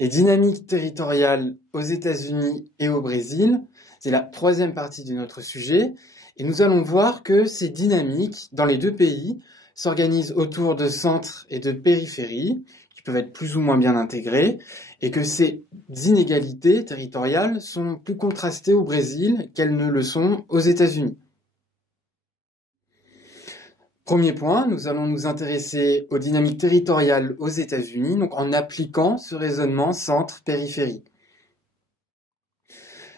Les dynamiques territoriales aux États-Unis et au Brésil, c'est la troisième partie de notre sujet, et nous allons voir que ces dynamiques, dans les deux pays, s'organisent autour de centres et de périphéries, qui peuvent être plus ou moins bien intégrés, et que ces inégalités territoriales sont plus contrastées au Brésil qu'elles ne le sont aux États-Unis. Premier point, nous allons nous intéresser aux dynamiques territoriales aux États-Unis, donc en appliquant ce raisonnement centre-périphérie.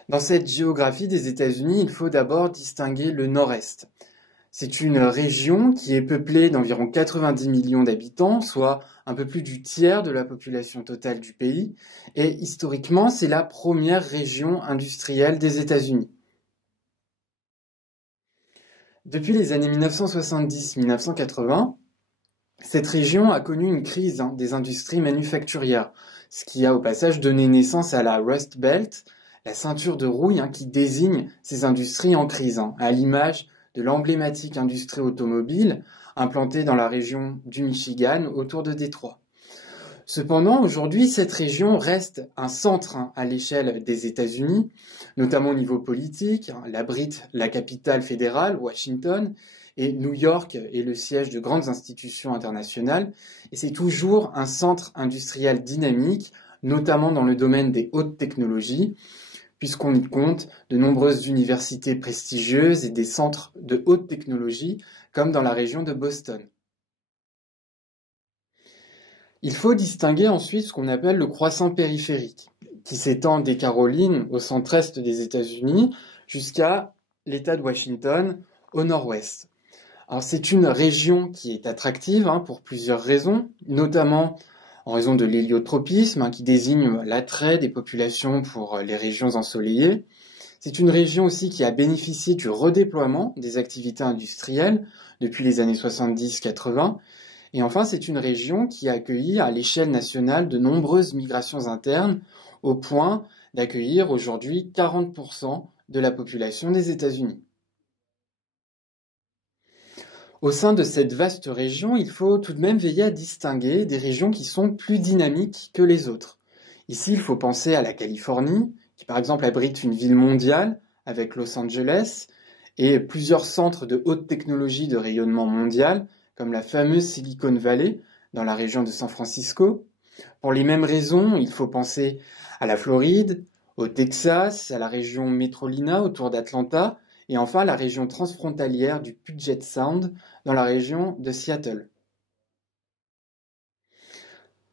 Dans cette géographie des États-Unis, il faut d'abord distinguer le nord-est. C'est une région qui est peuplée d'environ 90 millions d'habitants, soit un peu plus du tiers de la population totale du pays, et historiquement, c'est la première région industrielle des États-Unis. Depuis les années 1970-1980, cette région a connu une crise des industries manufacturières, ce qui a au passage donné naissance à la Rust Belt, la ceinture de rouille qui désigne ces industries en crise, à l'image de l'emblématique industrie automobile implantée dans la région du Michigan autour de Détroit. Cependant, aujourd'hui, cette région reste un centre à l'échelle des États-Unis, notamment au niveau politique. Elle abrite la capitale fédérale, Washington, et New York est le siège de grandes institutions internationales. Et c'est toujours un centre industriel dynamique, notamment dans le domaine des hautes technologies, puisqu'on y compte de nombreuses universités prestigieuses et des centres de haute technologie, comme dans la région de Boston. Il faut distinguer ensuite ce qu'on appelle le croissant périphérique, qui s'étend des Carolines au centre-est des États-Unis jusqu'à l'État de Washington au nord-ouest. Alors c'est une région qui est attractive pour plusieurs raisons, notamment en raison de l'héliotropisme qui désigne l'attrait des populations pour les régions ensoleillées. C'est une région aussi qui a bénéficié du redéploiement des activités industrielles depuis les années 70-80. Et enfin, c'est une région qui a accueilli à l'échelle nationale de nombreuses migrations internes, au point d'accueillir aujourd'hui 40% de la population des États-Unis. Au sein de cette vaste région, il faut tout de même veiller à distinguer des régions qui sont plus dynamiques que les autres. Ici, il faut penser à la Californie, qui par exemple abrite une ville mondiale avec Los Angeles et plusieurs centres de haute technologie de rayonnement mondial, comme la fameuse Silicon Valley dans la région de San Francisco. Pour les mêmes raisons, il faut penser à la Floride, au Texas, à la région Métrolina autour d'Atlanta, et enfin la région transfrontalière du Puget Sound dans la région de Seattle.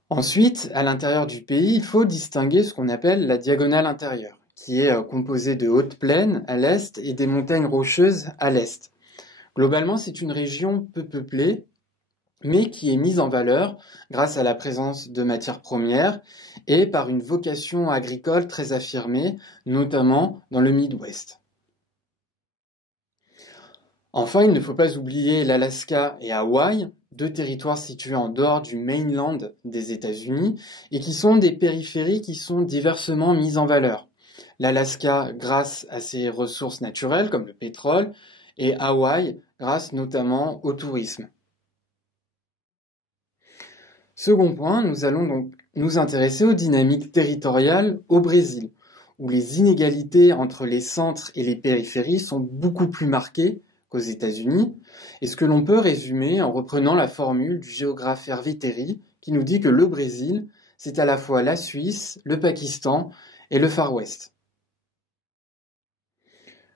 Ensuite, à l'intérieur du pays, il faut distinguer ce qu'on appelle la diagonale intérieure, qui est composée de hautes plaines à l'est et des montagnes rocheuses à l'est. Globalement, c'est une région peu peuplée, mais qui est mise en valeur grâce à la présence de matières premières et par une vocation agricole très affirmée, notamment dans le Midwest. Enfin, il ne faut pas oublier l'Alaska et Hawaï, deux territoires situés en dehors du mainland des États-Unis et qui sont des périphéries qui sont diversement mises en valeur. L'Alaska grâce à ses ressources naturelles comme le pétrole et Hawaï grâce notamment au tourisme. Second point, nous allons donc nous intéresser aux dynamiques territoriales au Brésil, où les inégalités entre les centres et les périphéries sont beaucoup plus marquées qu'aux États-Unis, et ce que l'on peut résumer en reprenant la formule du géographe Hervé Terry, qui nous dit que le Brésil, c'est à la fois la Suisse, le Pakistan et le Far West.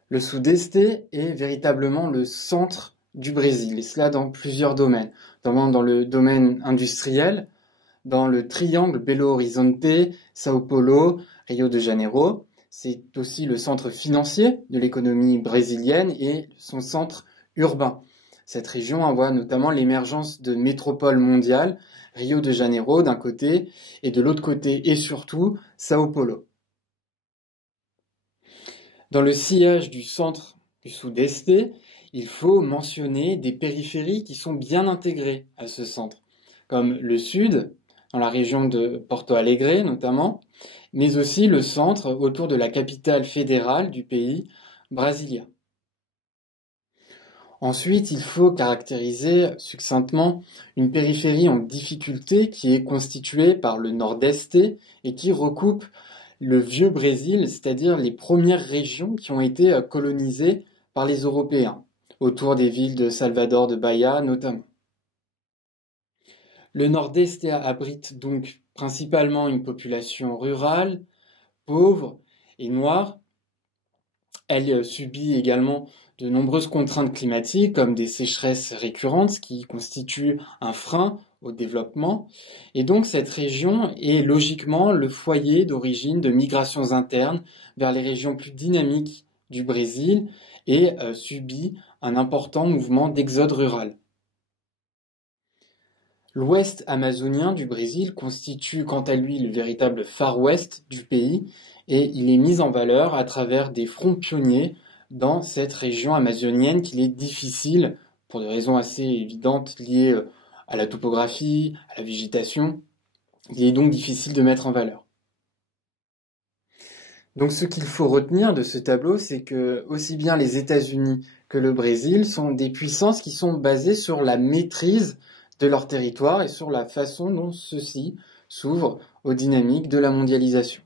Le Sud-Est est véritablement le centre du Brésil, et cela dans plusieurs domaines, notamment dans le domaine industriel, dans le triangle Belo Horizonte, Sao Paulo, Rio de Janeiro. C'est aussi le centre financier de l'économie brésilienne et son centre urbain. Cette région envoie notamment l'émergence de métropoles mondiales, Rio de Janeiro d'un côté et de l'autre côté et surtout Sao Paulo. Dans le sillage du centre du Sud-Est, il faut mentionner des périphéries qui sont bien intégrées à ce centre, comme le sud, dans la région de Porto Alegre notamment, mais aussi le centre autour de la capitale fédérale du pays, Brasilia. Ensuite, il faut caractériser succinctement une périphérie en difficulté qui est constituée par le Nordeste et qui recoupe le vieux Brésil, c'est-à-dire les premières régions qui ont été colonisées par les Européens, autour des villes de Salvador de Bahia notamment. Le Nord-Est abrite donc principalement une population rurale, pauvre et noire. Elle subit également de nombreuses contraintes climatiques comme des sécheresses récurrentes, ce qui constitue un frein au développement. Et donc cette région est logiquement le foyer d'origine de migrations internes vers les régions plus dynamiques du Brésil et subit un important mouvement d'exode rural. L'ouest amazonien du Brésil constitue quant à lui le véritable Far West du pays et il est mis en valeur à travers des fronts pionniers dans cette région amazonienne qu'il est difficile, pour des raisons assez évidentes liées à la topographie, à la végétation, il est donc difficile de mettre en valeur. Donc ce qu'il faut retenir de ce tableau, c'est que aussi bien les États-Unis que le Brésil sont des puissances qui sont basées sur la maîtrise de leur territoire et sur la façon dont ceux-ci s'ouvrent aux dynamiques de la mondialisation.